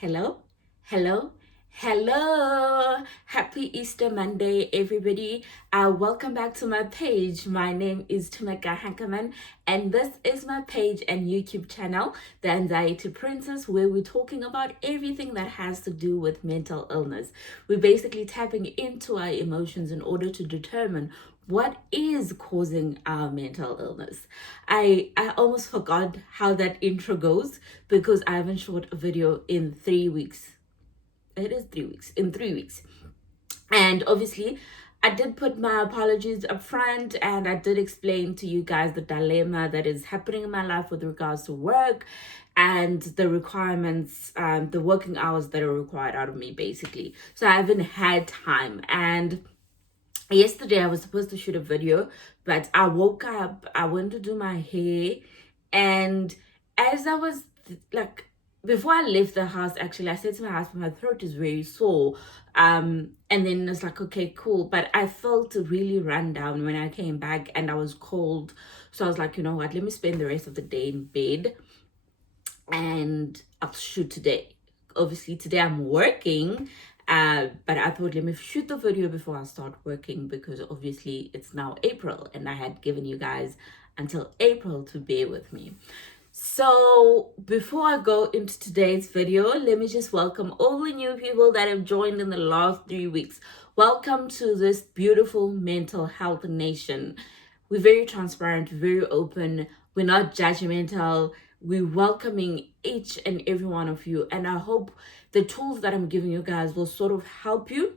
Hello, hello, hello. Happy Easter Monday, everybody. Welcome back to my page. My name is Tumeka Hankerman, and this is my page and YouTube channel, The Anxiety Princess, where we're talking about everything that has to do with mental illness. We're basically tapping into our emotions in order to determine what is causing our mental illness. I almost forgot how that intro goes because I haven't shot a video in 3 weeks. It is 3 weeks. In 3 weeks. And obviously, I did put my apologies up front and I did explain to you guys the dilemma that is happening in my life with regards to work and the requirements, the working hours that are required out of me, basically. So I haven't had time. And yesterday I was supposed to shoot a video, but I woke up, I went to do my hair, and as I was like, before I left the house, actually I said to my husband, my throat is very sore, and then it's like, okay, cool, but I felt really run down when I came back and I was cold. So I was like, you know what, let me spend the rest of the day in bed and I'll shoot today. Obviously today I'm working, but I thought, let me shoot the video before I start working, because obviously it's now April and I had given you guys until April to bear with me. So before I go into today's video, let me just welcome all the new people that have joined in the last 3 weeks. Welcome to this beautiful mental health nation. We're very transparent, very open. We're not judgmental. We're welcoming each and every one of you. And I hope the tools that I'm giving you guys will sort of help you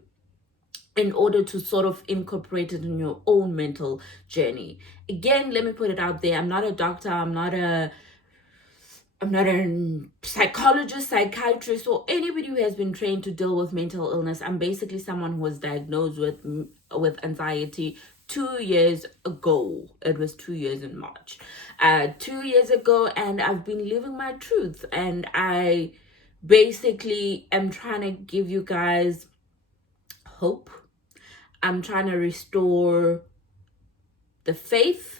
in order to sort of incorporate it in your own mental journey. Again, let me put it out there. I'm not a doctor. I'm not a psychologist, psychiatrist, or anybody who has been trained to deal with mental illness. I'm basically someone who was diagnosed with anxiety 2 years ago. It was 2 years in March. 2 years ago, and I've been living my truth. And I basically am trying to give you guys hope. I'm trying to restore the faith.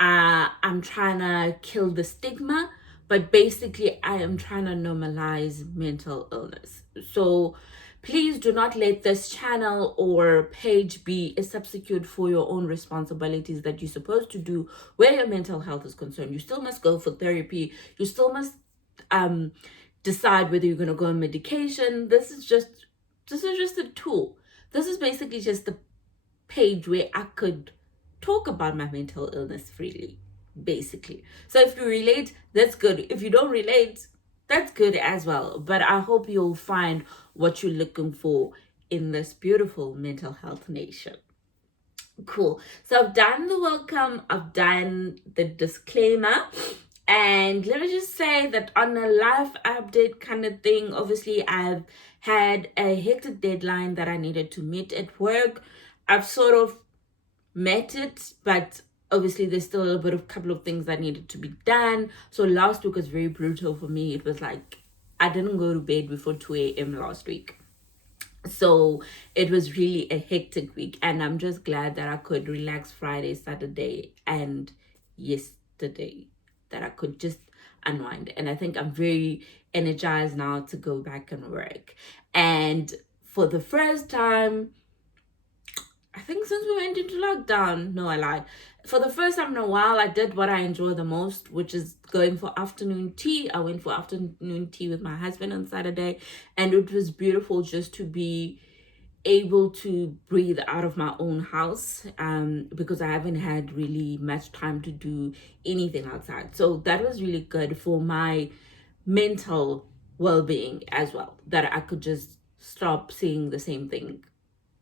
I'm trying to kill the stigma. But basically, I am trying to normalize mental illness. So please do not let this channel or page be a substitute for your own responsibilities that you're supposed to do where your mental health is concerned. You still must go for therapy. You still must decide whether you're going to go on medication. This is just a tool. This is basically just a page where I could talk about my mental illness freely, basically. So if you relate, that's good. If you don't relate, that's good as well. But I hope you'll find what you're looking for in this beautiful mental health nation. Cool. So I've done the welcome, I've done the disclaimer, and let me just say that on a life update kind of thing, obviously I've had a hectic deadline that I needed to meet at work. I've sort of met it, but obviously there's still a couple of things that needed to be done. So last week was very brutal for me. It was like I didn't go to bed before 2 a.m. last week. So it was really a hectic week, and I'm just glad that I could relax Friday, Saturday, and yesterday, that I could just unwind. And I think I'm very energized now to go back and work. And for the first time, I think since we went into lockdown, no, I lied. For the first time in a while, I did what I enjoy the most, which is going for afternoon tea. I went for afternoon tea with my husband on Saturday, and it was beautiful just to be able to breathe out of my own house, because I haven't had really much time to do anything outside. So that was really good for my mental well-being as well, that I could just stop seeing the same thing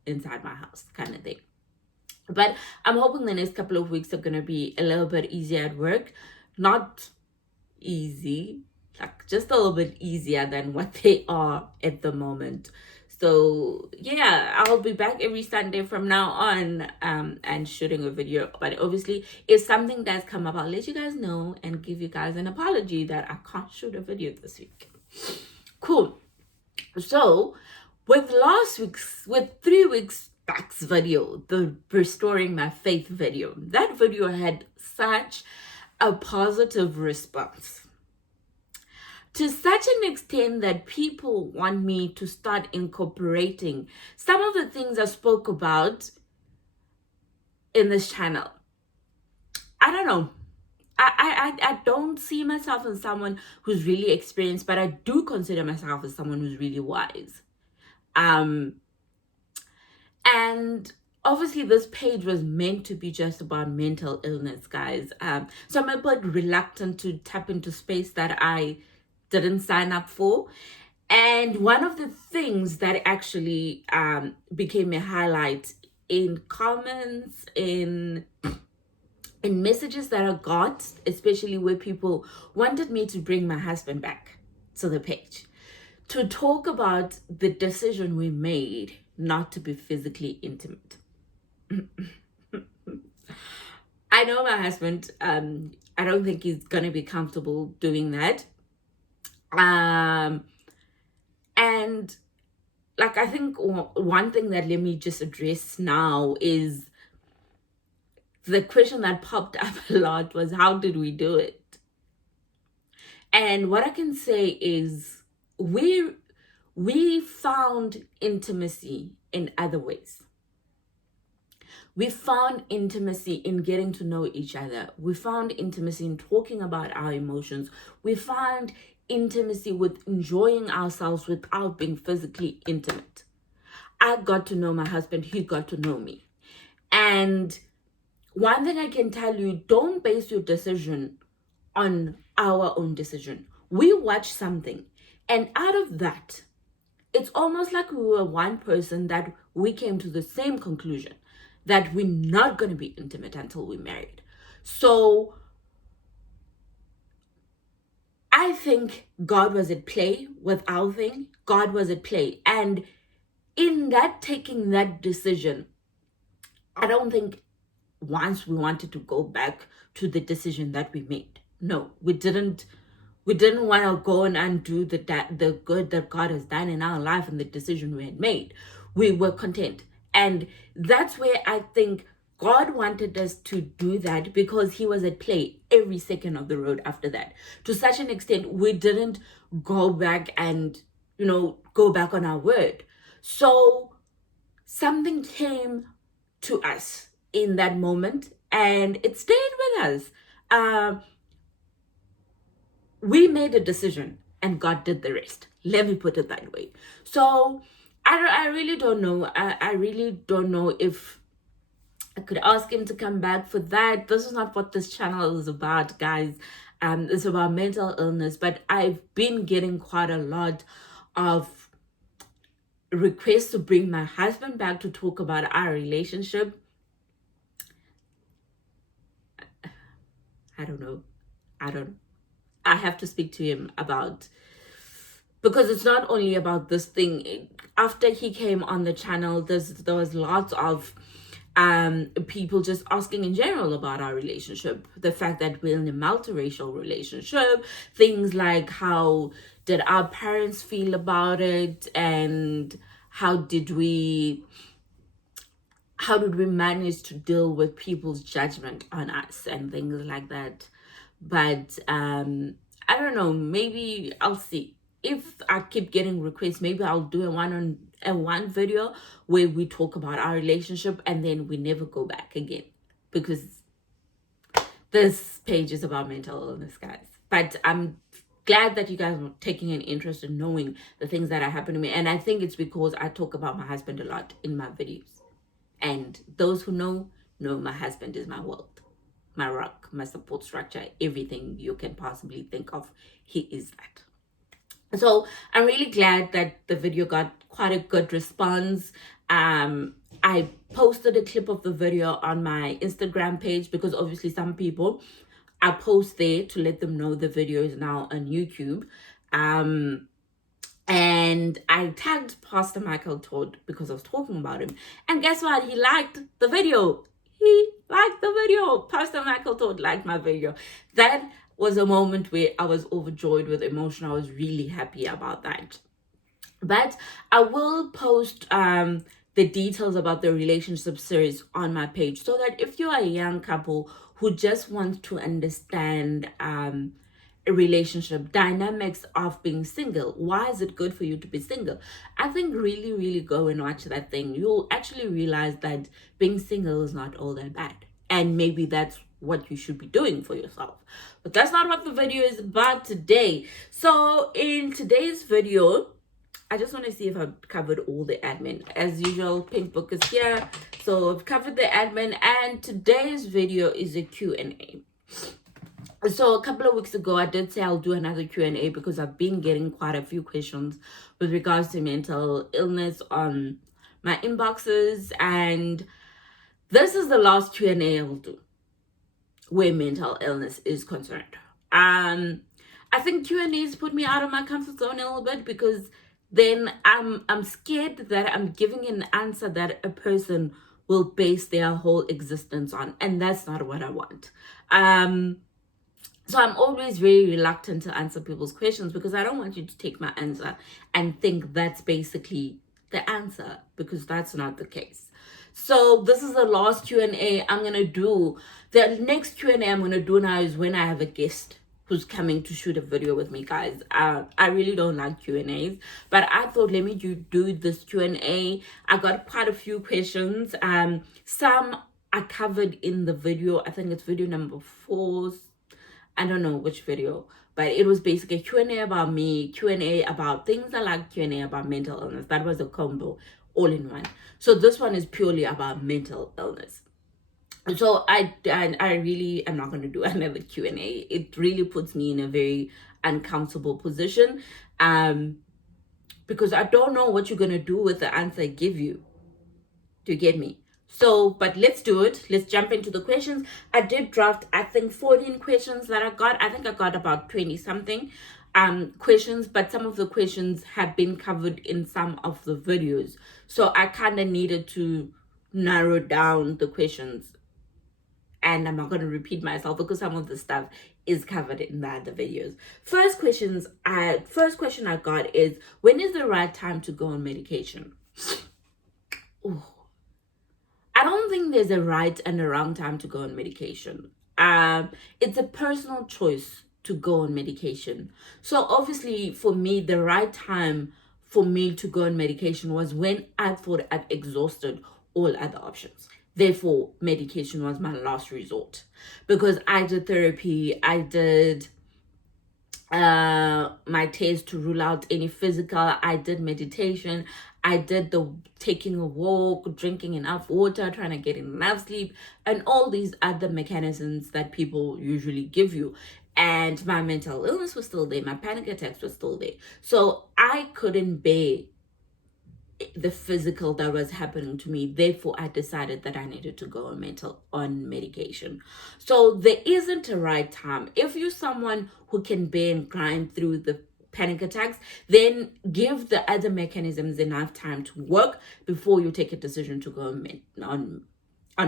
inside my house, kind of thing. But I'm hoping the next couple of weeks are going to be a little bit easier at work. Not easy, like just a little bit easier than what they are at the moment. So yeah, I'll be back every Sunday from now on, and shooting a video. But obviously, if something does come up, I'll let you guys know and give you guys an apology that I can't shoot a video this week. Cool. So with 3 weeks back's video, the restoring my faith video, that video had such a positive response. to such an extent that people want me to start incorporating some of the things I spoke about in this channel. I don't know. I don't see myself as someone who's really experienced, but I do consider myself as someone who's really wise. And obviously this page was meant to be just about mental illness, guys. So I'm a bit reluctant to tap into space that I didn't sign up for. And one of the things that actually became a highlight in comments, in messages that I got, especially where people wanted me to bring my husband back to the page to talk about the decision we made not to be physically intimate. I know my husband, I don't think he's gonna be comfortable doing that. And like, I think one thing that let me just address now is the question that popped up a lot was, how did we do it? And what I can say is we found intimacy in other ways. We found intimacy in getting to know each other. We found intimacy in talking about our emotions. We found intimacy with enjoying ourselves without being physically intimate. I got to know my husband, he got to know me. And one thing I can tell you, don't base your decision on our own decision. We watch something, and out of that, it's almost like we were one person that we came to the same conclusion that we're not going to be intimate until we're married. So I think God was at play with our thing. God was at play. And in that, taking that decision, I don't think once we wanted to go back to the decision that we made. No, we didn't want to go and undo the good that God has done in our life and the decision we had made. We were content. And that's where I think God wanted us to do that, because he was at play every second of the road after that. To such an extent, we didn't go back and, go back on our word. So something came to us in that moment and it stayed with us. We made a decision and God did the rest. Let me put it that way. So I really don't know. I really don't know if I could ask him to come back for that. This is not what this channel is about, guys. It's about mental illness, but I've been getting quite a lot of requests to bring my husband back to talk about our relationship. I don't know. I have to speak to him about, because it's not only about this thing. After he came on the channel, there was lots of people just asking in general about our relationship, the fact that we're in a multiracial relationship, things like how did our parents feel about it, and how did we manage to deal with people's judgment on us and things like that. But I don't know, maybe I'll see. If I keep getting requests, maybe I'll do a one video where we talk about our relationship and then we never go back again, because this page is about mental illness, guys. But I'm glad that you guys are taking an interest in knowing the things that are happening to me. And I think it's because I talk about my husband a lot in my videos. And those who know my husband is my world, my rock, my support structure, everything you can possibly think of. He is that. So I'm really glad that the video got quite a good response. I posted a clip of the video on my Instagram page, because obviously some people, I post there to let them know the video is now on YouTube. And I tagged Pastor Michael Todd because I was talking about him. And guess what? He liked the video. Pastor Michael Todd liked my video. That was a moment where I was overjoyed with emotion. I was really happy about that. But I will post the details about the relationship series on my page, so that if you're a young couple who just wants to understand relationship dynamics of being single. Why is it good for you to be single? I think really go and watch that thing. You'll actually realize that being single is not all that bad, and maybe that's what you should be doing for yourself. But that's not what the video is about today. So in today's video, I just want to see if I've covered all the admin. As usual, Pink Book is here. So I've covered the admin, and today's video is a Q&A. So a couple of weeks ago, I did say I'll do another Q&A because I've been getting quite a few questions with regards to mental illness on my inboxes, and this is the last Q&A I will do where mental illness is concerned. I think Q&As put me out of my comfort zone a little bit, because then I'm scared that I'm giving an answer that a person will base their whole existence on, and that's not what I want. So I'm always very reluctant to answer people's questions, because I don't want you to take my answer and think that's basically the answer, because that's not the case. So this is the last Q&A I'm going to do. The next Q&A I'm going to do now is when I have a guest who's coming to shoot a video with me, guys. I really don't like Q&As, but I thought, let me do this Q&A. I got quite a few questions. Some I covered in the video. I think it's video number 4. I don't know which video, but it was basically a Q&A about me, Q&A about things I like, Q&A about mental illness. That was a combo, all in one. So this one is purely about mental illness. So I really am not going to do another Q&A. It really puts me in a very uncomfortable position, because I don't know what you're going to do with the answer I give you. Do you get me? So, but let's do it. Let's jump into the questions. I did draft, I think, 14 questions that I got. I think I got about 20 something questions, but some of the questions have been covered in some of the videos. So I kind of needed to narrow down the questions. And I'm not going to repeat myself, because some of the stuff is covered in the other videos. First question I got is, when is the right time to go on medication? Ooh. I don't think there's a right and a wrong time to go on medication. It's a personal choice to go on medication. So obviously for me, the right time for me to go on medication was when I thought I've exhausted all other options. Therefore, medication was my last resort, because I did therapy, I did my test to rule out any physical, I did meditation, I did the taking a walk, drinking enough water, trying to get enough sleep, and all these other mechanisms that people usually give you. And my mental illness was still there, my panic attacks were still there. So I couldn't bear the physical that was happening to me. Therefore, I decided that I needed to go on medication. So there isn't a right time. If you're someone who can bear and grind through the panic attacks, then give the other mechanisms enough time to work before you take a decision to go on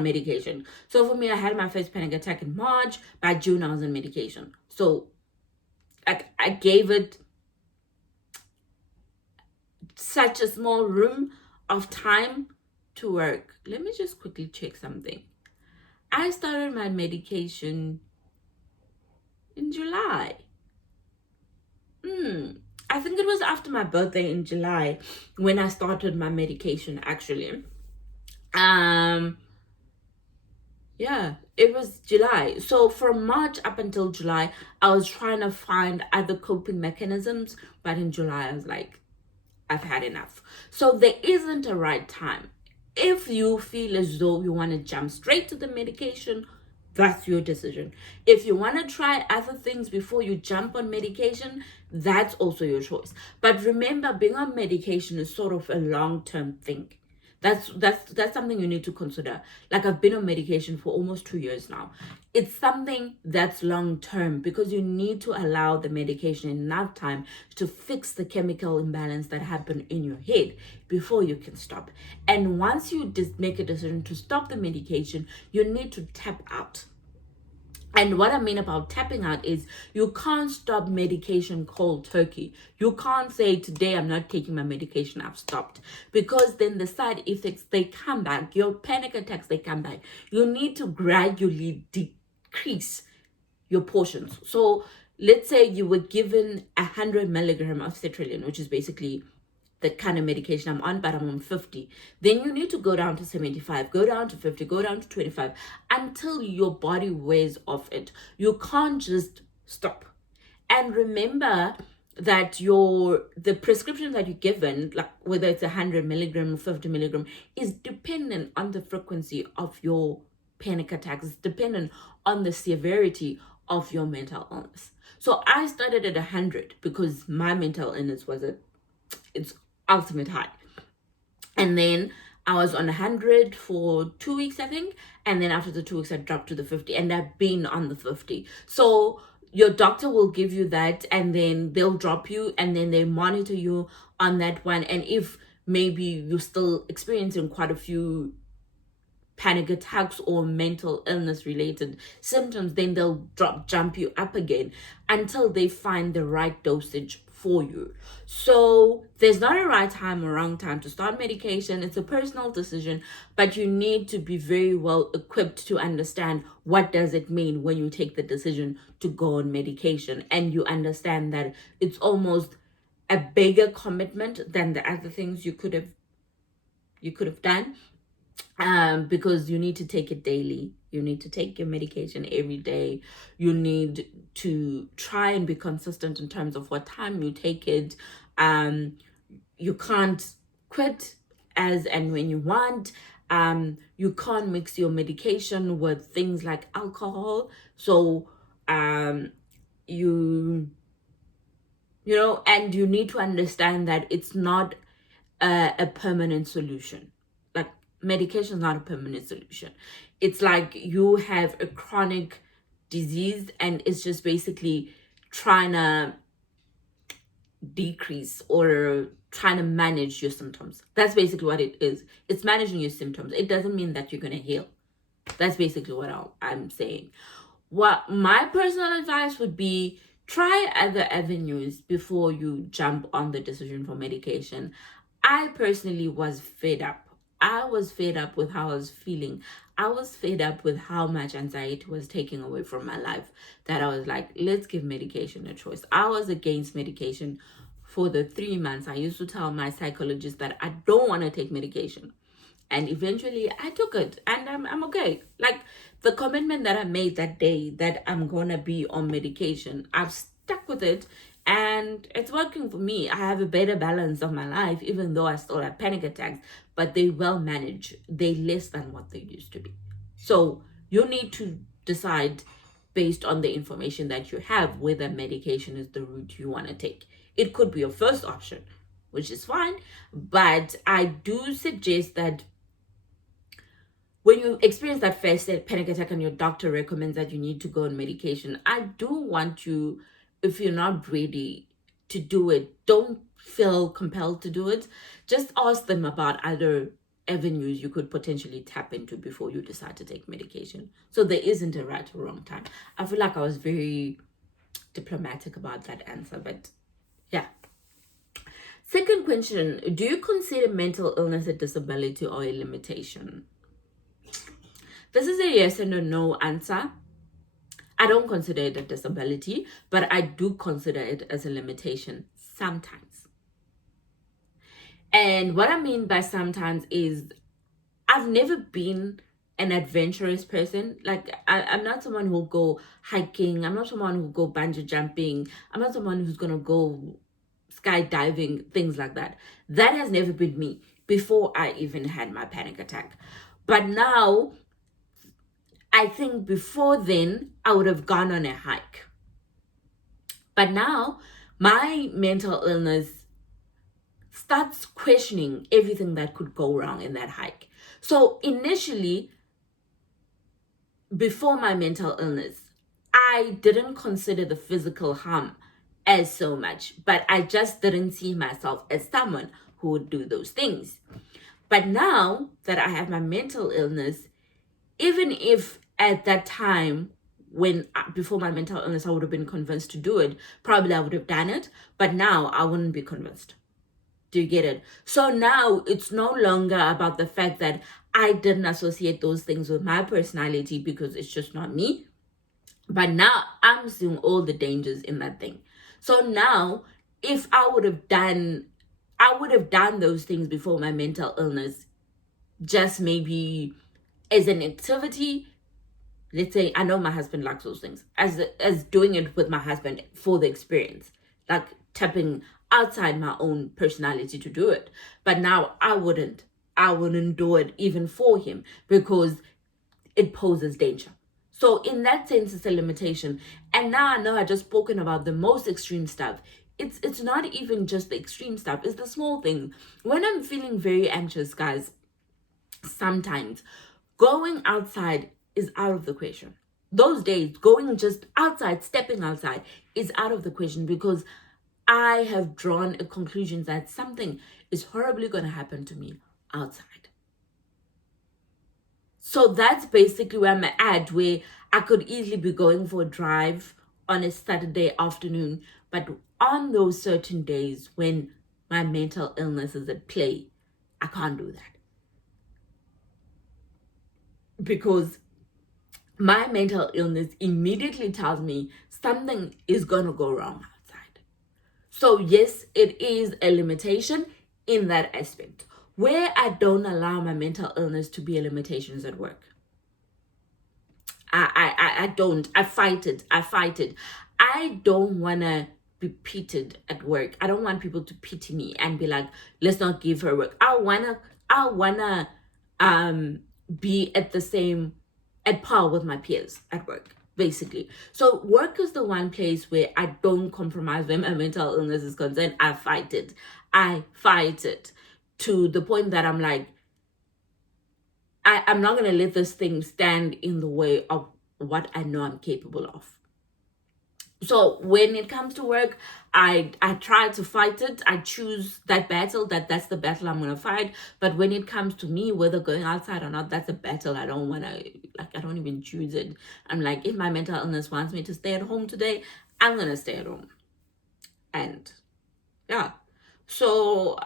medication. So for me, I had my first panic attack in March. By June, I was on medication. So I gave it such a small room of time to work. Let me just quickly check something. I started my medication in July. I think it was after my birthday in July when I started my medication, actually. Yeah, it was July. So from March up until July, I was trying to find other coping mechanisms, but in July I was like, I've had enough. So there isn't a right time. If you feel as though you want to jump straight to the medication, that's your decision. If you want to try other things before you jump on medication, that's also your choice. But remember, being on medication is sort of a long-term thing. That's something you need to consider. Like, I've been on medication for almost 2 years now. It's something that's long-term, because you need to allow the medication enough time to fix the chemical imbalance that happened in your head before you can stop. And once you make a decision to stop the medication, you need to tap out. And what I mean about tapping out is you can't stop medication cold turkey. You can't say, today I'm not taking my medication, I've stopped. Because then the side effects, they come back. Your panic attacks, they come back. You need to gradually decrease your portions. So let's say you were given 100 milligram of sertraline, which is basically the kind of medication I'm on, but I'm on 50. Then you need to go down to 75, go down to 50, go down to 25 until your body wears off it. You can't just stop. And remember that the prescription that you're given, like whether it's 100 milligram or 50 milligram, is dependent on the frequency of your panic attacks. It's dependent on the severity of your mental illness. So I started at 100 because my mental illness was at its ultimate high. And then I was on 100 for 2 weeks, I think. And then after the 2 weeks, I dropped to the 50, and I've been on the 50. So your doctor will give you that, and then they'll drop you, and then they monitor you on that one. And if maybe you're still experiencing quite a few panic attacks or mental illness related symptoms, then they'll jump you up again until they find the right dosage for you. So there's not a right time or wrong time to start medication. It's a personal decision, but you need to be very well equipped to understand what does it mean when you take the decision to go on medication, and you understand that it's almost a bigger commitment than the other things you could have done, because you need to take it daily. You need to take your medication every day. You need to try and be consistent in terms of what time you take it. You can't quit as and when you want. You can't mix your medication with things like alcohol. So you know, and you need to understand that it's not a permanent solution. Like, medication is not a permanent solution. It's like you have a chronic disease, and it's just basically trying to decrease or trying to manage your symptoms. That's basically what it is. It's managing your symptoms. It doesn't mean that you're going to heal. That's basically what I'm saying. What my personal advice would be, try other avenues before you jump on the decision for medication. I personally was fed up. I was fed up with how I was feeling. I was fed up with how much anxiety was taking away from my life, that I was like, let's give medication a choice. I was against medication for the 3 months. I used to tell my psychologist that I don't want to take medication. And eventually I took it, and I'm okay. Like, the commitment that I made that day that I'm going to be on medication, I've stuck with it, and it's working for me. I have a better balance of my life, even though I still have panic attacks, but they well managed. They less than what they used to be. So you need to decide based on the information that you have whether medication is the route you want to take. It could be your first option, which is fine, but I do suggest that when you experience that first panic attack and your doctor recommends that you need to go on medication, I do want you, if you're not ready to do it, don't feel compelled to do it. Just ask them about other avenues you could potentially tap into before you decide to take medication. So there isn't a right or wrong time. I feel like I was very diplomatic about that answer, but yeah. Second question, do you consider mental illness a disability or a limitation? This is a yes and a no answer. I don't consider it a disability, but I do consider it as a limitation sometimes. And what I mean by sometimes is, I've never been an adventurous person. Like, I'm not someone who'll go hiking. I'm not someone who'll go bungee jumping. I'm not someone who's going to go skydiving, things like that. That has never been me before I even had my panic attack. But now, I think before then, I would have gone on a hike. But now, my mental illness starts questioning everything that could go wrong in that hike. So initially, before my mental illness, I didn't consider the physical harm as so much, but I just didn't see myself as someone who would do those things. But now that I have my mental illness, even if at that time, before my mental illness, I would have been convinced to do it, probably I would have done it, but now I wouldn't be convinced. Do you get it? So now it's no longer about the fact that I didn't associate those things with my personality because it's just not me. But now I'm seeing all the dangers in that thing. So now, if I would have done those things before my mental illness, just maybe as an activity. Let's say I know my husband likes those things, as doing it with my husband for the experience, like tapping outside my own personality to do it. But now I wouldn't do it even for him, because it poses danger. So in that sense, it's a limitation. And now I know I just spoken about the most extreme stuff. It's not even just the extreme stuff, it's the small things. When I'm feeling very anxious, guys, sometimes going outside is out of the question. Those days, going just outside, stepping outside is out of the question, because I have drawn a conclusion that something is horribly going to happen to me outside. So that's basically where I'm at, where I could easily be going for a drive on a Saturday afternoon, but on those certain days when my mental illness is at play, I can't do that, because my mental illness immediately tells me something is going to go wrong outside. So yes, it is a limitation in that aspect. Where I don't allow my mental illness to be a limitation is at work. I don't. I fight it. I don't want to be pitied at work. I don't want people to pity me and be like, let's not give her work. I wanna be at par with my peers at work, basically. So work is the one place where I don't compromise when my mental illness is concerned. I fight it to the point that I'm like, I'm not going to let this thing stand in the way of what I know I'm capable of. So when it comes to work, I try to fight it. I choose that battle, that's the battle I'm going to fight. But when it comes to me, whether going outside or not, that's a battle I don't want to, I don't even choose it. I'm like, if my mental illness wants me to stay at home today, I'm going to stay at home. And yeah. So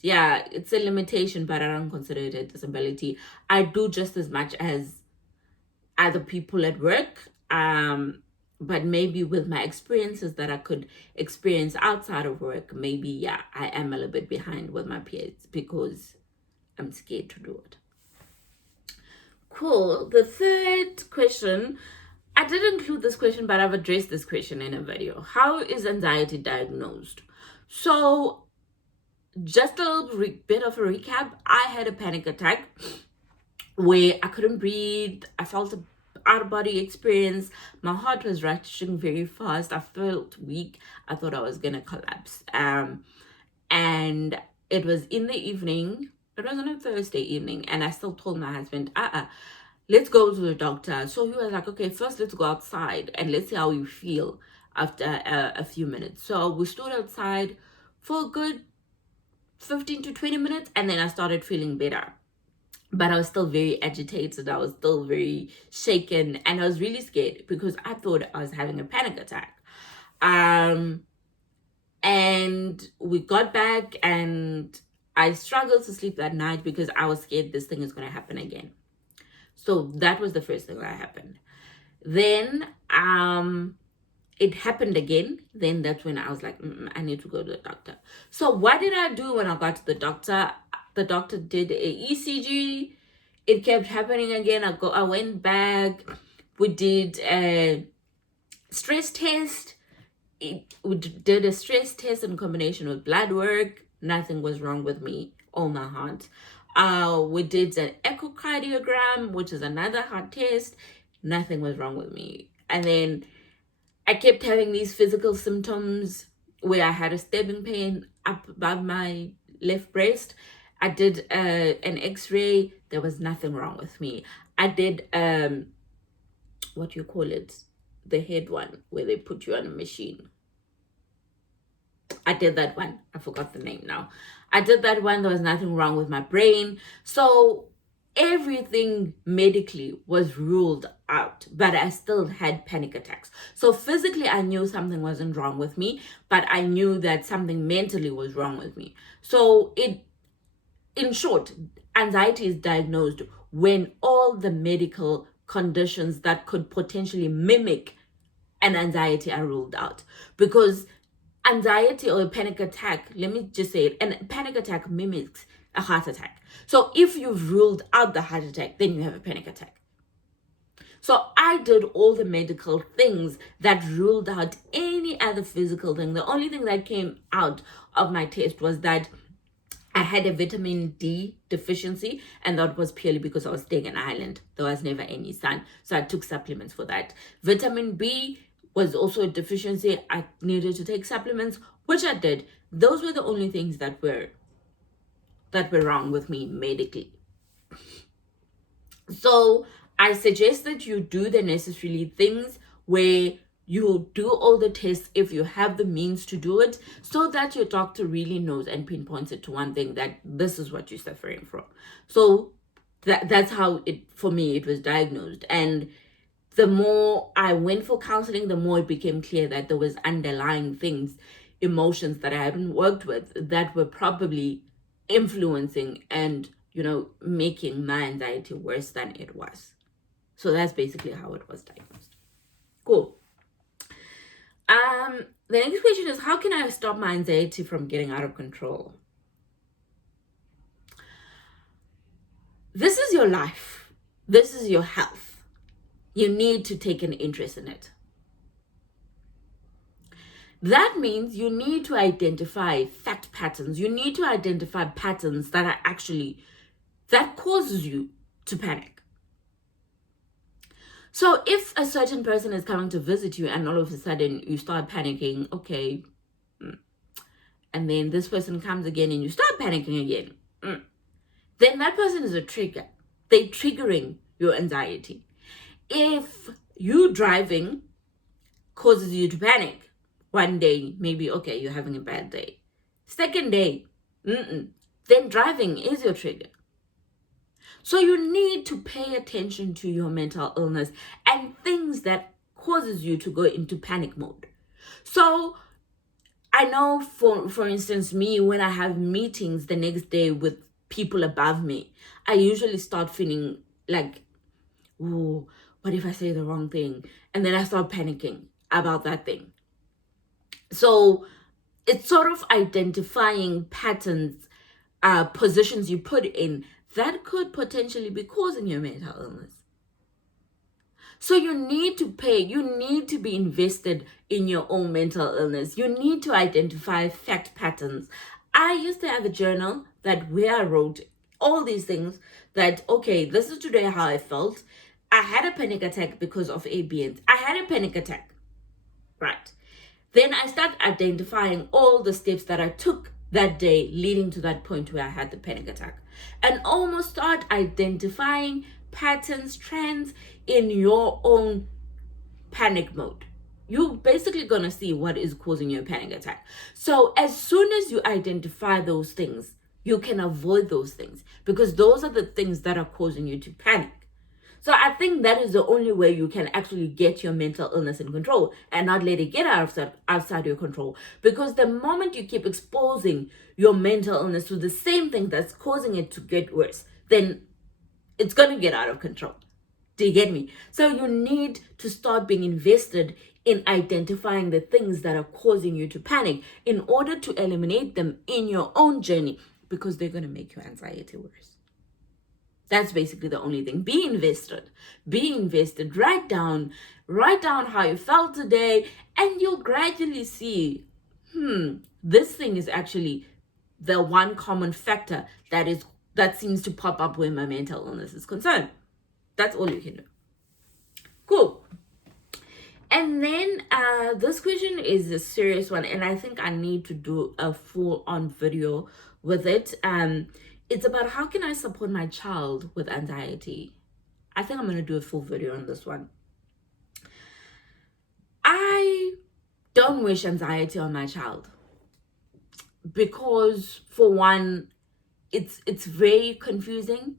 yeah, it's a limitation, but I don't consider it a disability. I do just as much as other people at work, but maybe with my experiences that I could experience outside of work, maybe, yeah, I am a little bit behind with my peers because I'm scared to do it. Cool. The third question, I did include this question, but I've addressed this question in a video. How is anxiety diagnosed? So just a little bit of a recap. I had a panic attack where I couldn't breathe. I felt an out-of-body experience. My heart was rushing very fast. I felt weak. I thought I was gonna collapse. And it was in the evening. It was on a Thursday evening, and I still told my husband, let's go to the doctor. So he was like, okay, first let's go outside and let's see how you feel after a few minutes. So we stood outside for a good 15 to 20 minutes, and then I started feeling better. But I was still very agitated. I was still very shaken, and I was really scared because I thought I was having a panic attack. And we got back, and I struggled to sleep that night because I was scared this thing is going to happen again. So that was the first thing that happened. Then it happened again. Then that's when I was like, I need to go to the doctor. So what did I do when I got to the doctor? The doctor did a ECG. It kept happening again. I went back. We did a stress test. We did a stress test in combination with blood work. Nothing was wrong with me. Oh my heart. We did an echocardiogram, which is another heart test. Nothing was wrong with me. And then I kept having these physical symptoms where I had a stabbing pain up above my left breast. I did an x-ray. There was nothing wrong with me. I did, what do you call it? The head one, where they put you on a machine. I did that one. I forgot the name now. I did that one. There was nothing wrong with my brain. So everything medically was ruled out, but I still had panic attacks. So physically, I knew something wasn't wrong with me, but I knew that something mentally was wrong with me. So in short, anxiety is diagnosed when all the medical conditions that could potentially mimic an anxiety are ruled out. Because anxiety or a panic attack, let me just say it, a panic attack mimics a heart attack. So if you've ruled out the heart attack, then you have a panic attack. So I did all the medical things that ruled out any other physical thing. The only thing that came out of my test was that I had a vitamin D deficiency, and that was purely because I was staying in Ireland. There was never any sun, so I took supplements for that. Vitamin B was also a deficiency. I needed to take supplements, which I did. Those were the only things that were wrong with me medically. So I suggest that you do the necessary things where you do all the tests if you have the means to do it, so that your doctor really knows and pinpoints it to one thing, that this is what you're suffering from. So that's how for me it was diagnosed. And the more I went for counseling, the more it became clear that there was underlying things, emotions that I hadn't worked with, that were probably influencing and, making my anxiety worse than it was. So that's basically how it was diagnosed. Cool. The next question is, how can I stop my anxiety from getting out of control? This is your life. This is your health. You need to take an interest in it. That means you need to identify fact patterns. You need to identify patterns that causes you to panic. So if a certain person is coming to visit you and all of a sudden you start panicking, okay, and then this person comes again and you start panicking again, then that person is a trigger. They're triggering your anxiety. If you driving causes you to panic, one day, maybe, okay, you're having a bad day. Second day, then driving is your trigger. So you need to pay attention to your mental illness and things that causes you to go into panic mode. So I know, for instance, me, when I have meetings the next day with people above me, I usually start feeling like, ooh, what if I say the wrong thing? And then I start panicking about that thing. So it's sort of identifying patterns, positions you put in that could potentially be causing your mental illness. So you need to be invested in your own mental illness. You need to identify fact patterns. I used to have a journal where I wrote all these things that, okay, this is today how I felt. I had a panic attack because of A, B, and I had a panic attack. Right. Then I start identifying all the steps that I took that day leading to that point where I had the panic attack, and almost start identifying patterns, trends in your own panic mode. You're basically going to see what is causing your panic attack. So as soon as you identify those things, you can avoid those things, because those are the things that are causing you to panic. So I think that is the only way you can actually get your mental illness in control and not let it get outside your control. Because the moment you keep exposing your mental illness to the same thing that's causing it to get worse, then it's going to get out of control. Do you get me? So you need to start being invested in identifying the things that are causing you to panic in order to eliminate them in your own journey, because they're going to make your anxiety worse. That's basically the only thing. Be invested. Write down how you felt today, and you'll gradually see, this thing is actually the one common factor that seems to pop up when my mental illness is concerned. That's all you can do. Cool. And then this question is a serious one, and I think I need to do a full-on video with it. It's about how can I support my child with anxiety. I think I'm going to do a full video on this one. I don't wish anxiety on my child, because for one, it's very confusing.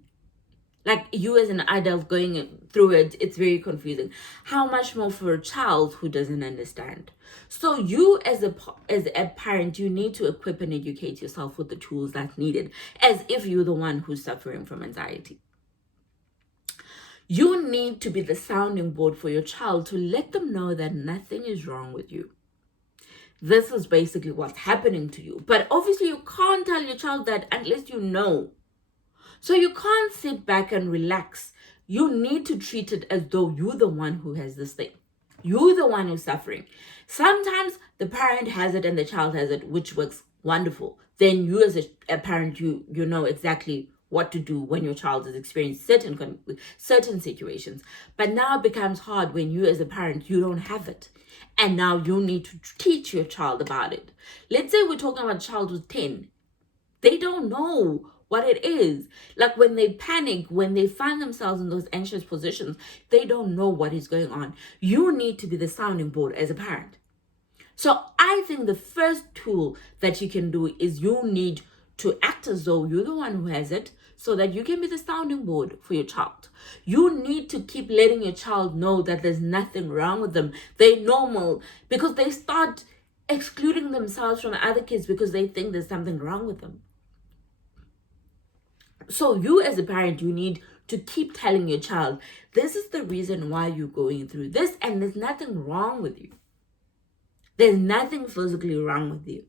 Like, you as an adult going through it, it's very confusing. How much more for a child who doesn't understand? So you as a parent, you need to equip and educate yourself with the tools that's needed, as if you're the one who's suffering from anxiety. You need to be the sounding board for your child to let them know that nothing is wrong with you. This is basically what's happening to you. But obviously, you can't tell your child that unless you know. So you can't sit back and relax. You need to treat it as though you're the one who has this thing. You're the one who's suffering. Sometimes the parent has it and the child has it, which works wonderful. Then you as a parent, you know exactly what to do when your child is experiencing certain situations. But now it becomes hard when you as a parent, you don't have it. And now you need to teach your child about it. Let's say we're talking about a child who's 10. They don't know what it is. Like when they panic, when they find themselves in those anxious positions, they don't know what is going on. You need to be the sounding board as a parent. So I think the first tool that you can do is you need to act as though you're the one who has it, so that you can be the sounding board for your child. You need to keep letting your child know that there's nothing wrong with them. They're normal, because they start excluding themselves from other kids because they think there's something wrong with them. So you as a parent, you need to keep telling your child, this is the reason why you're going through this, and there's nothing wrong with you. There's nothing physically wrong with you.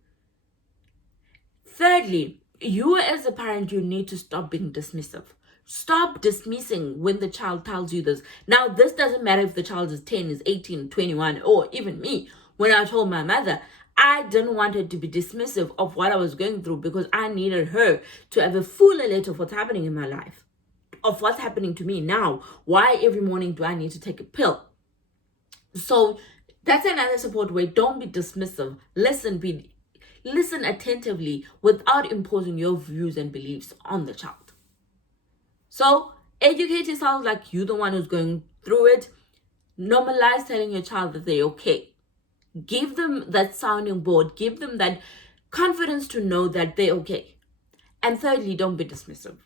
Thirdly, you as a parent, you need to stop being dismissive. Stop dismissing when the child tells you this. Now, this doesn't matter if the child is 10, is 18, 21, or even me. When I told my mother, I didn't want her to be dismissive of what I was going through, because I needed her to have a full alert of what's happening in my life, of what's happening to me now. Why every morning do I need to take a pill? So that's another support way. Don't be dismissive. Listen attentively without imposing your views and beliefs on the child. So educate yourself like you're the one who's going through it. Normalize telling your child that they're okay. Give them that sounding board. Give them that confidence to know that they're okay. And thirdly, don't be dismissive.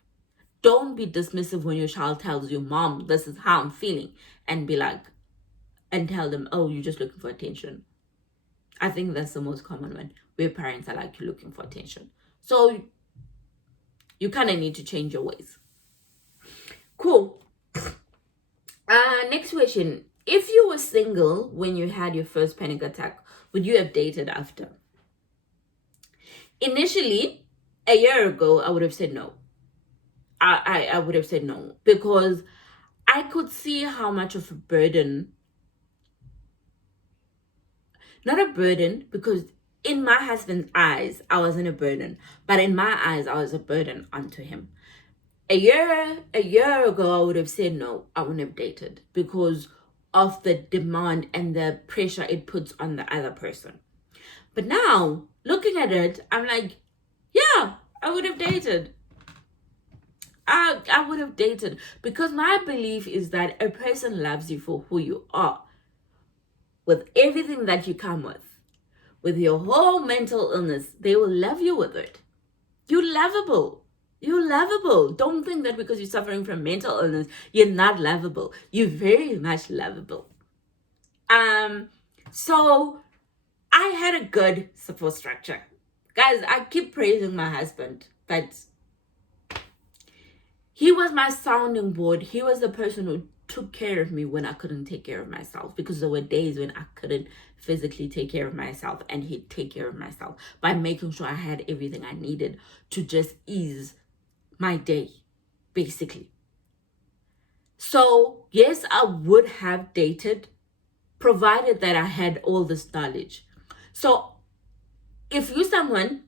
Don't be dismissive when your child tells you, Mom, this is how I'm feeling. And tell them, oh, you're just looking for attention. I think that's the most common one, where parents are like, you're looking for attention. So you kind of need to change your ways. Cool. Next question. If you were single when you had your first panic attack, would you have dated after? Initially, a year ago, I would have said no. I would have said no, because I could see how much of a burden, not a burden, because in my husband's eyes, I wasn't a burden, but in my eyes, I was a burden unto him. A year ago, I would have said no, I wouldn't have dated, because of the demand and the pressure it puts on the other person. But now, looking at it, I'm like, yeah, I would have dated. I would have dated, because my belief is that a person loves you for who you are, with everything that you come with your whole mental illness. They will love you with it. You're lovable. You're lovable. Don't think that because you're suffering from mental illness, you're not lovable. You're very much lovable. So I had a good support structure. Guys, I keep praising my husband, but he was my sounding board. He was the person who took care of me when I couldn't take care of myself, because there were days when I couldn't physically take care of myself, and he'd take care of myself by making sure I had everything I needed to just ease my day, basically. So yes, I would have dated, provided that I had all this knowledge. So if you're someone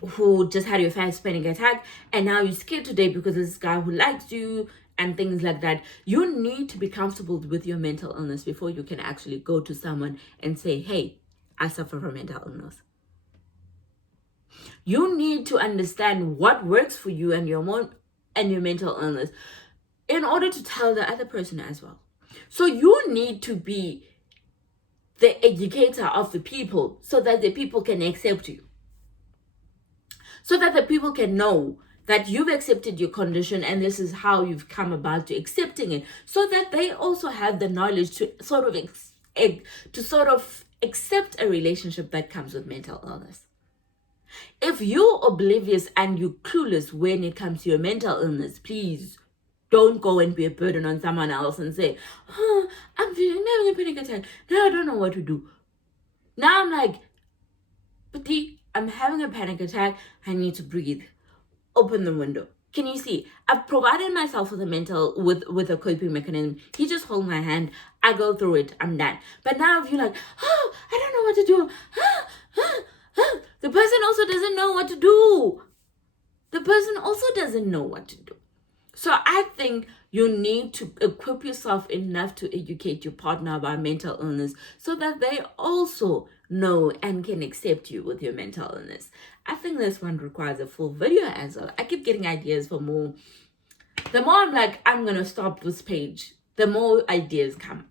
who just had your first panic attack and now you're scared to date because this guy who likes you and things like that, you need to be comfortable with your mental illness before you can actually go to someone and say, hey, I suffer from mental illness. You need to understand what works for you and your mental illness in order to tell the other person as well. So you need to be the educator of the people, so that the people can accept you. So that the people can know that you've accepted your condition and this is how you've come about to accepting it, so that they also have the knowledge to sort of accept a relationship that comes with mental illness. If you're oblivious and you're clueless when it comes to your mental illness, please Don't go and be a burden on someone else and say, oh, I'm having a panic attack. Now I don't know what to do. Now I'm like, but I'm having a panic attack. I need to breathe. Open the window. Can you see? I've provided myself with a coping mechanism. He just holds my hand. I go through it. I'm done. But now if you're like, oh, I don't know what to do. The person also doesn't know what to do. The person also doesn't know what to do. So I think you need to equip yourself enough to educate your partner about mental illness so that they also know and can accept you with your mental illness. I think this one requires a full video as well. I keep getting ideas for more. The more I'm like, I'm going to stop this page, the more ideas come.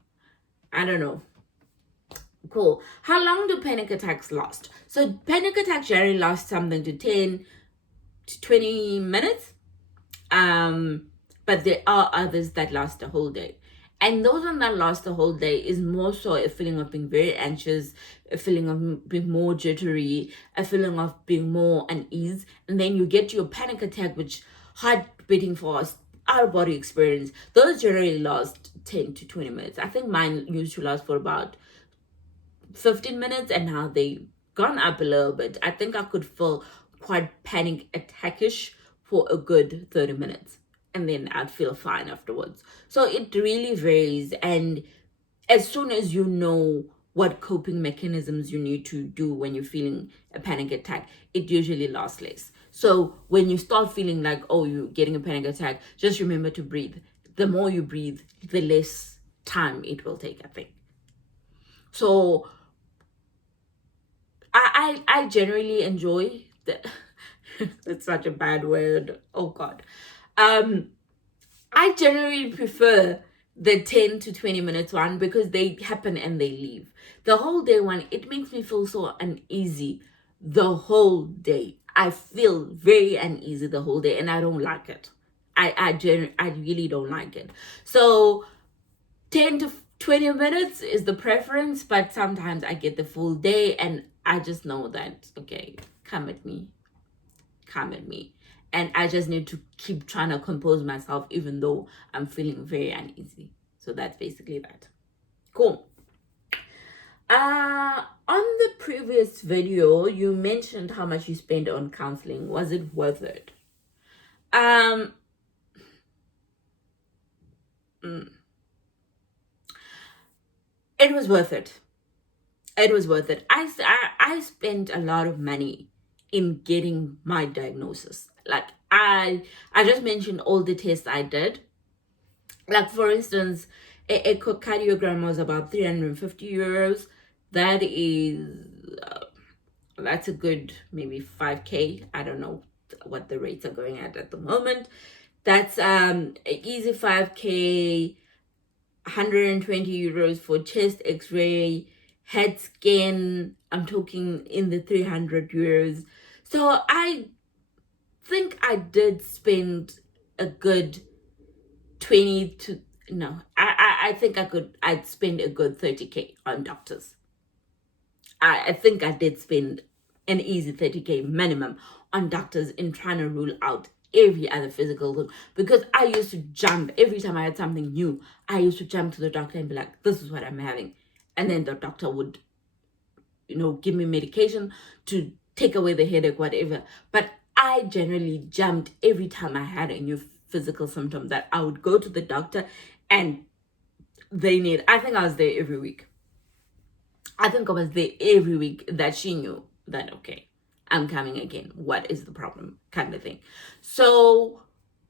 I don't know. Cool. How long do panic attacks last? So panic attacks generally last something to 10 to 20 minutes. But there are others that last the whole day. And those ones that last the whole day is more so a feeling of being very anxious, a feeling of being more jittery, a feeling of being more unease. And then you get your panic attack, which heart beating fast, out of body experience. Those generally last 10 to 20 minutes. I think mine used to last for about 15 minutes, and now they've gone up a little bit. I think I could feel quite panic attackish for a good 30 minutes. And then I'd feel fine afterwards. So it really varies. And as soon as you know what coping mechanisms you need to do when you're feeling a panic attack, it usually lasts less. So when you start feeling like, oh, you're getting a panic attack, just remember to breathe. The more you breathe, the less time it will take, I think. So I generally enjoy the it's such a bad word. Oh God. I generally prefer the 10 to 20 minutes one because they happen and they leave. The whole day one, it makes me feel so uneasy the whole day. I feel very uneasy the whole day and I don't like it. I really don't like it. So 10 to 20 minutes is the preference, but sometimes I get the full day and I just know that, okay, come at me. And I just need to keep trying to compose myself even though I'm feeling very uneasy. So that's basically that. Cool. On the previous video, you mentioned how much you spent on counseling. Was it worth it? It was worth it. It was worth it. I spent a lot of money in getting my diagnosis. Like I just mentioned all the tests I did. Like for instance, a echocardiogram was about 350 euros. That is that's a good maybe 5k. I don't know what the rates are going at the moment. That's easy 5k, 120 euros for chest x-ray, head scan. I'm talking in the 300 euros. So I think I did spend a good 20 to no, I think I'd spend a good 30k on doctors. I think I did spend an easy 30k minimum on doctors in trying to rule out every other physical thing, because I used to jump every time I had something new. I used to jump to the doctor and be like, this is what I'm having, and then the doctor would give me medication to take away the headache, whatever. But I generally jumped every time I had a new physical symptom that I would go to the doctor and I think I was there every week. That she knew that, okay, I'm coming again. What is the problem? Kind of thing. So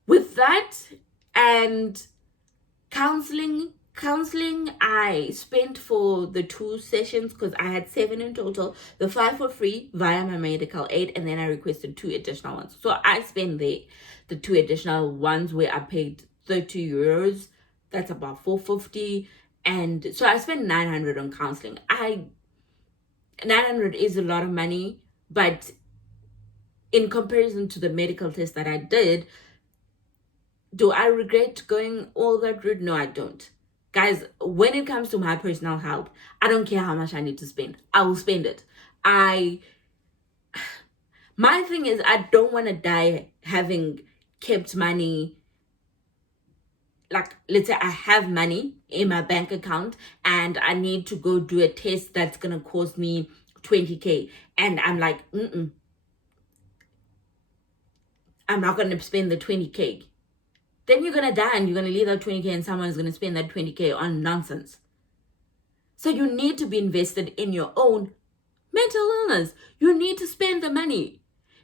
with that and counseling, I spent for the 2 sessions, because I had 7 in total, the 5 for free via my medical aid, and then I requested 2 additional ones. So I spent the 2 additional ones where I paid 30 euros. That's about 450. And so I spent 900 on counseling. 900 is a lot of money, but in comparison to the medical test that I did, do I regret going all that route? No, I don't. Guys, when it comes to my personal health, I don't care how much I need to spend. I will spend it. My thing is, I don't want to die having kept money like, let's say I have money in my bank account and I need to go do a test that's gonna cost me 20K, and I'm like, I'm not gonna spend the 20K. Then you're gonna die and you're gonna leave that 20K and someone's gonna spend that 20K on nonsense. So you need to be invested in your own mental illness. You need to spend the money.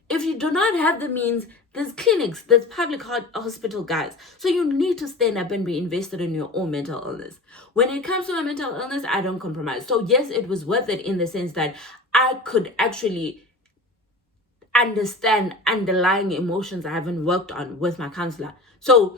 If you do not have the means, there's clinics, there's public hospital guys. So you need to stand up and be invested in your own mental illness. When it comes to my mental illness, I don't compromise. So yes, it was worth it in the sense that I could actually understand underlying emotions I haven't worked on with my counselor. So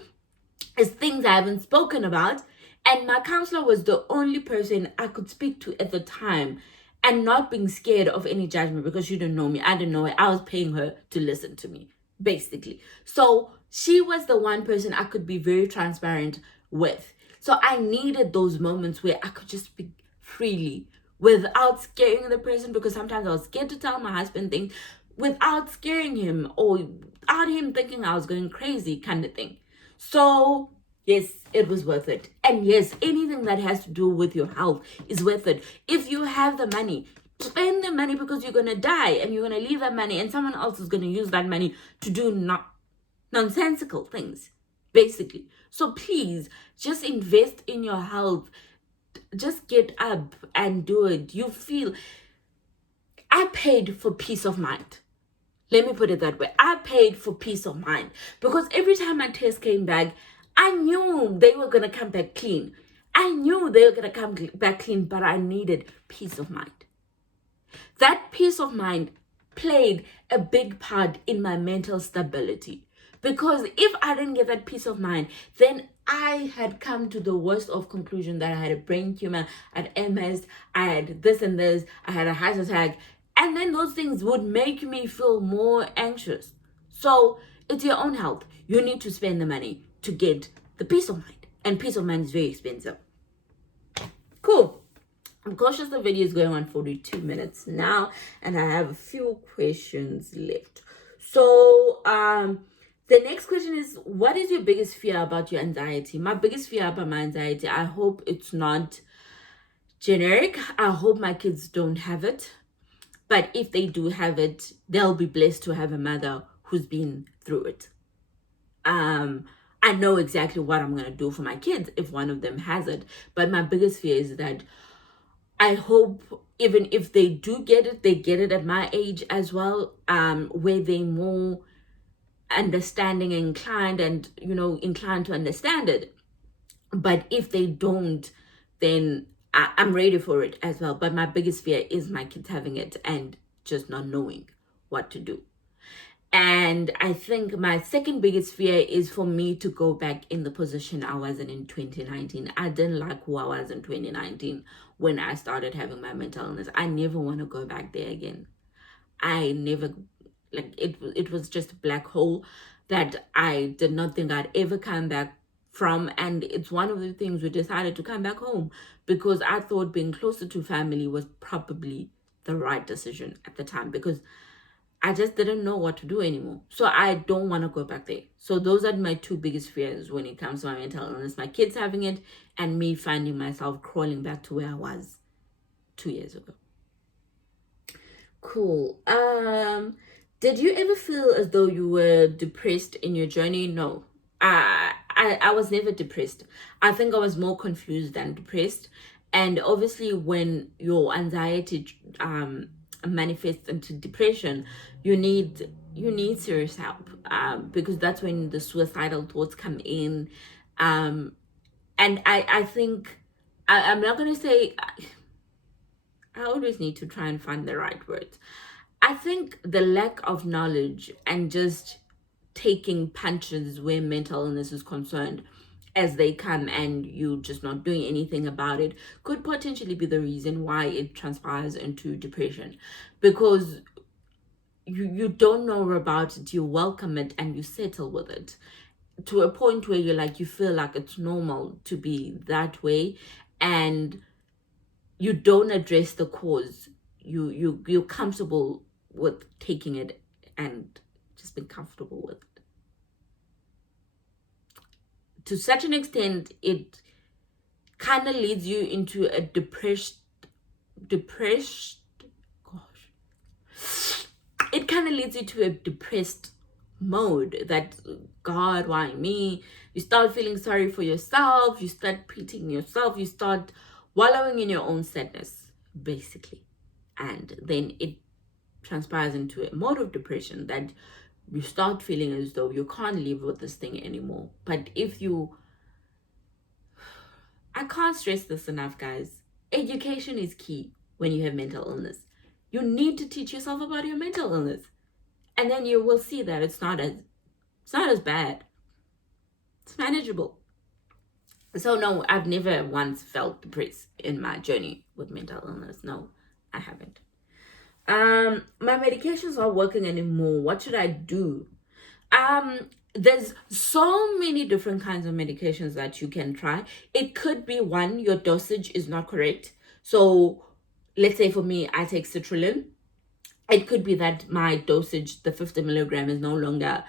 it's things I haven't spoken about. And my counselor was the only person I could speak to at the time and not being scared of any judgment, because she didn't know me. I didn't know her. I was paying her to listen to me, basically. So she was the one person I could be very transparent with. So I needed those moments where I could just speak freely without scaring the person, because sometimes I was scared to tell my husband things without scaring him or without him thinking I was going crazy, kind of thing. So yes, it was worth it. And yes, anything that has to do with your health is worth it. If you have the money, spend the money, because you're going to die and you're going to leave that money and someone else is going to use that money to do nonsensical things, basically. So please, just invest in your health. Just get up and do it. I paid for peace of mind. Let me put it that way. I paid for peace of mind, because every time my test came back, I knew they were going to come back clean. I knew they were going to come back clean, but I needed peace of mind. That peace of mind played a big part in my mental stability, because if I didn't get that peace of mind, then I had come to the worst of conclusion that I had a brain tumor, I had MS, I had this and this, I had a heart attack, and then those things would make me feel more anxious. So it's your own health. You need to spend the money to get the peace of mind, and peace of mind is very expensive. Cool. I'm cautious the video is going on 42 minutes now, and I have a few questions left. So the next question is, what is your biggest fear about your anxiety? My biggest fear about my anxiety, I hope it's not generic. I hope my kids don't have it. But if they do have it, they'll be blessed to have a mother who's been through it. I know exactly what I'm going to do for my kids if one of them has it. But my biggest fear is that I hope even if they do get it, they get it at my age as well, where they're more understanding inclined and, inclined to understand it. But if they don't, then I'm ready for it as well. But my biggest fear is my kids having it and just not knowing what to do. And I think my second biggest fear is for me to go back in the position I was in 2019. I didn't like who I was in 2019 when I started having my mental illness. I never want to go back there again. I never, it was just a black hole that I did not think I'd ever come back from. And it's one of the things we decided to come back home, because I thought being closer to family was probably the right decision at the time, because I just didn't know what to do anymore. So I don't want to go back there. So those are my two biggest fears when it comes to my mental illness: my kids having it, and me finding myself crawling back to where I was 2 years ago. Cool. Did you ever feel as though you were depressed in your journey? No. I was never depressed. I think I was more confused than depressed. And obviously when your anxiety manifests into depression, you need serious help, because that's when the suicidal thoughts come in. And I think I'm not going to say, I always need to try and find the right words. I think the lack of knowledge and just taking punches where mental illness is concerned as they come, and you just not doing anything about it, could potentially be the reason why it transpires into depression, because you don't know about it, you welcome it and you settle with it to a point where you feel like it's normal to be that way, and you don't address the cause. You're comfortable with taking it and just being comfortable with it. to such an extent, it kind of leads you into a depressed, gosh, it kind of leads you to a depressed mode that, God, why me? You start feeling sorry for yourself, you start pitying yourself, you start wallowing in your own sadness, basically. And then it transpires into a mode of depression that you start feeling as though you can't live with this thing anymore. But I can't stress this enough, guys. Education is key when you have mental illness. You need to teach yourself about your mental illness. And then you will see that it's not as bad. It's manageable. So no, I've never once felt depressed in my journey with mental illness. No, I haven't. My medications aren't working anymore. What should I do? There's so many different kinds of medications that you can try. It could be, one, your dosage is not correct. So let's say for me, I take citrulline. It could be that my dosage, the 50 milligram, is no longer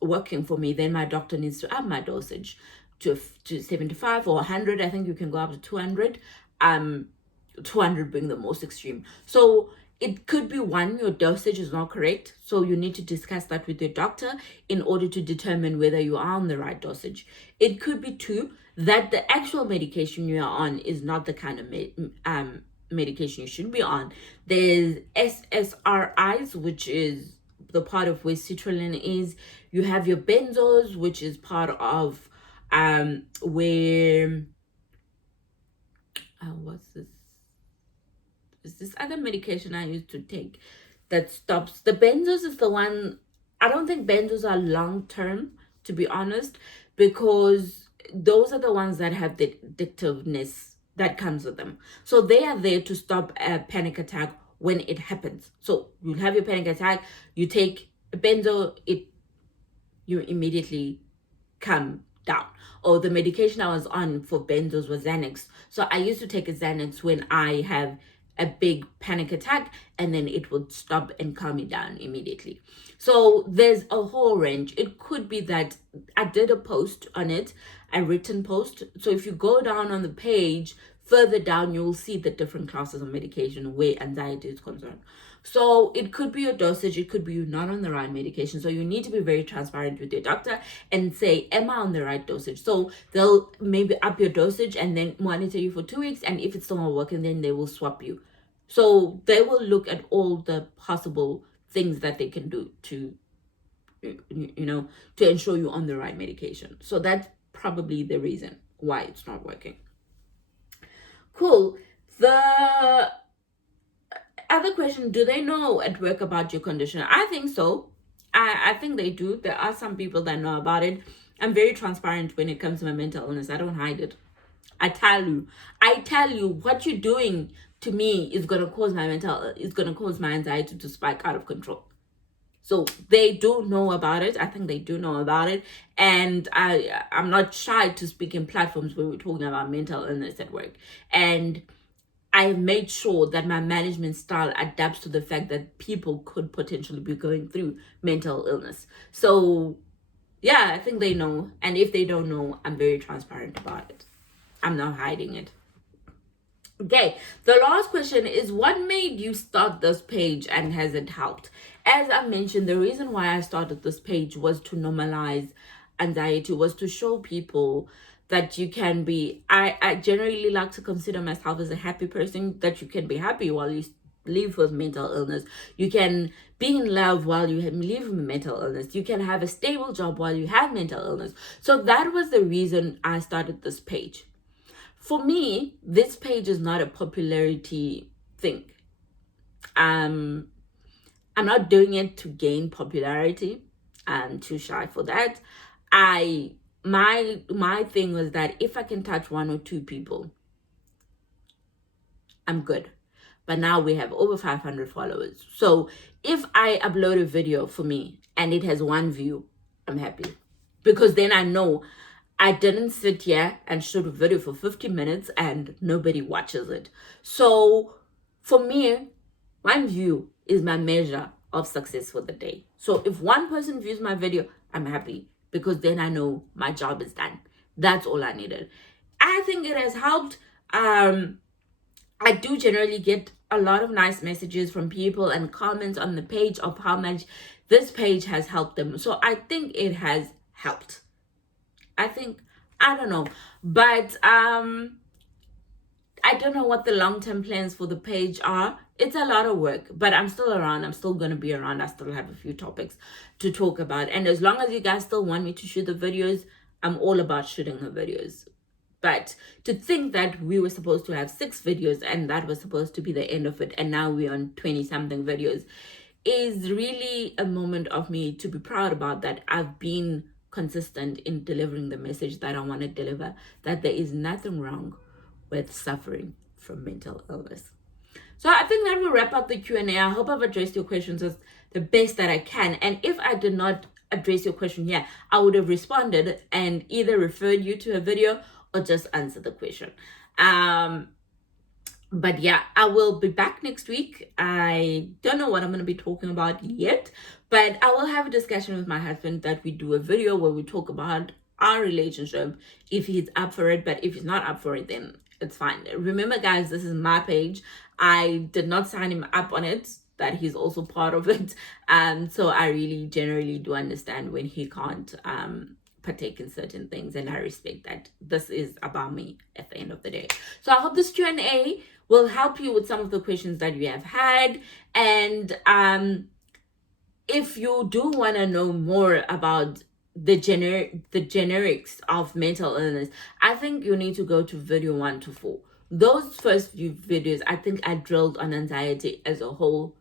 working for me. Then my doctor needs to up my dosage to 75 or 100. I think you can go up to 200. 200 being the most extreme. So it could be, one, your dosage is not correct. So you need to discuss that with your doctor in order to determine whether you are on the right dosage. It could be, two, that the actual medication you are on is not the kind of medication you should be on. There's SSRIs, which is the part of where citrulline is. You have your benzos, which is part of where what's this? Is this other medication I used to take that stops. The benzos is the one. I don't think benzos are long term, to be honest, because those are the ones that have the addictiveness that comes with them. So they are there to stop a panic attack when it happens. So you have your panic attack, you take a benzo, you immediately calm down. Or the medication I was on for benzos was Xanax. So I used to take a Xanax when I have a big panic attack, and then it would stop and calm me down immediately. So there's a whole range. It could be that I did a post on it, a written post. So if you go down on the page, further down, you'll see the different classes of medication where anxiety is concerned. So it could be your dosage, it could be you're not on the right medication. So you need to be very transparent with your doctor and say, am I on the right dosage? So they'll maybe up your dosage and then monitor you for 2 weeks. And if it's still not working, then they will swap you. So they will look at all the possible things that they can do to, to ensure you're on the right medication. So that's probably the reason why it's not working. Cool. The other question, do they know at work about your condition? I think so. I think they do. There are some people that know about it. I'm very transparent when it comes to my mental illness. I don't hide it. I tell you what you're doing to me is going to cause my anxiety to spike out of control. So they do know about it. I think they do know about it. And I'm not shy to speak in platforms where we're talking about mental illness at work. And I made sure that my management style adapts to the fact that people could potentially be going through mental illness. So yeah, I think they know. And if they don't know, I'm very transparent about it. I'm not hiding it. Okay, the last question is, what made you start this page and has it helped? As I mentioned, the reason why I started this page was to normalize anxiety, was to show people that you can be, I generally like to consider myself as a happy person, that you can be happy while you live with mental illness. You can be in love while you live with mental illness. You can have a stable job while you have mental illness. So that was the reason I started this page. For me, this page is not a popularity thing. I'm not doing it to gain popularity. I'm too shy for that. My thing was that if I can touch 1 or 2 people, I'm good. But now we have over 500 followers. So if I upload a video for me and it has 1 view, I'm happy. Because then I know I didn't sit here and shoot a video for 50 minutes and nobody watches it. So for me, 1 view is my measure of success for the day. So if 1 person views my video, I'm happy. because then I know my job is done. That's all I needed. I think it has helped. I do generally get a lot of nice messages from people and comments on the page of how much this page has helped them. So I think it has helped. I don't know. But I don't know what the long-term plans for the page are. It's a lot of work, but I'm still around. I'm still going to be around. I still have a few topics to talk about. And as long as you guys still want me to shoot the videos, I'm all about shooting the videos. But to think that we were supposed to have 6 videos and that was supposed to be the end of it, and now we're on 20-something videos, is really a moment of me to be proud about, that I've been consistent in delivering the message that I want to deliver, that there is nothing wrong with suffering from mental illness. So I think that will wrap up the Q&A. I hope I've addressed your questions as the best that I can. And if I did not address your question here, I would have responded and either referred you to a video or just answer the question. But yeah, I will be back next week. I don't know what I'm going to be talking about yet, but I will have a discussion with my husband that we do a video where we talk about our relationship, if he's up for it. But if he's not up for it, then it's fine. Remember, guys, this is my page. I did not sign him up on it, that he's also part of it. So I really generally do understand when he can't partake in certain things, and I respect that. This is about me at the end of the day. So I hope this Q&A will help you with some of the questions that you have had. And if you do want to know more about the generics of mental illness, I think you need to go to video 1 to 4. Those first few videos, I think I drilled on anxiety as a whole.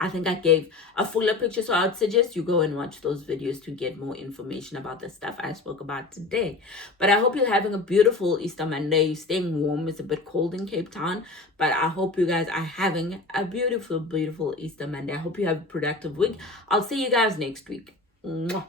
I think I gave a fuller picture. So I would suggest you go and watch those videos to get more information about the stuff I spoke about today. But I hope you're having a beautiful Easter Monday. You're staying warm. It's a bit cold in Cape Town, but I hope you guys are having a beautiful, beautiful Easter Monday. I hope you have a productive week. I'll see you guys next week. Mwah.